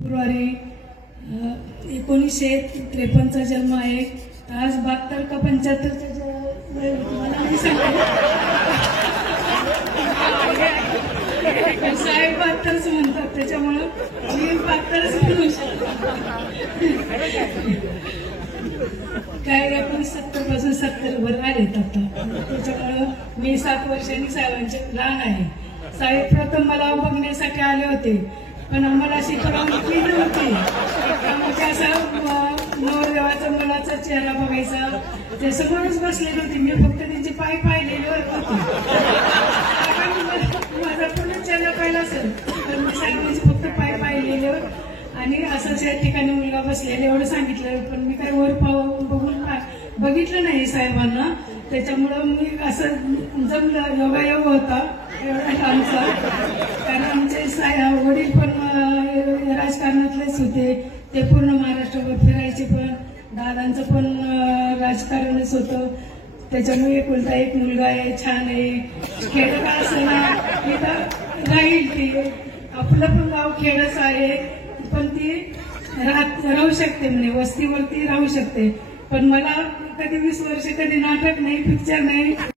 February 1953चा जन्म आहे। आज 72 का 75चा मला नाही सांगता, साहेब 72च म्हणतात, त्याच्यामुळे मी 72च म्हणू शकतो। काय आपण 70 पासून 70 वर आलेत आता, त्याच्यामुळे मी 7 वर्षांनी साहेबांचे लहान आहे। साहेब प्रथम मला बघण्यासाठी आले होते, पण आम्हाला अशी परवानगी नव्हती। म्हणजे असं नवरदेवाचा मुलाचा चेहरा बघायचा, ते समोरच बसलेले होते, मी फक्त त्यांचे पाय पाहिलेले होते। माझा पूर्ण चेहरा पाहिला असेल, तर मी साहेबांचे फक्त पाय पाहिलेले आणि असंच या ठिकाणी मुलगा बसलेला एवढं सांगितलं। पण मी काही वर बघून बघितलं नाही साहेबांना, त्याच्यामुळं मी असं जमलं, योगायोग होता एवढा आमचा। कारण आमचे वडील पण राजकारणातलेच होते, ते पूर्ण महाराष्ट्रभर फिरायचे, पण दादांचं पण राजकारणच होतं। त्याच्यामुळे एकुलता एक मुलगा आहे, छान आहे, खेड का असं ना इथं राहील, ती आपलं पण गाव खेडच आहे, पण ती राहू शकते, म्हणजे वस्तीवरती राहू शकते। पण मला कधी 20 वर्ष कधी नाटक नाही, पिक्चर नाही।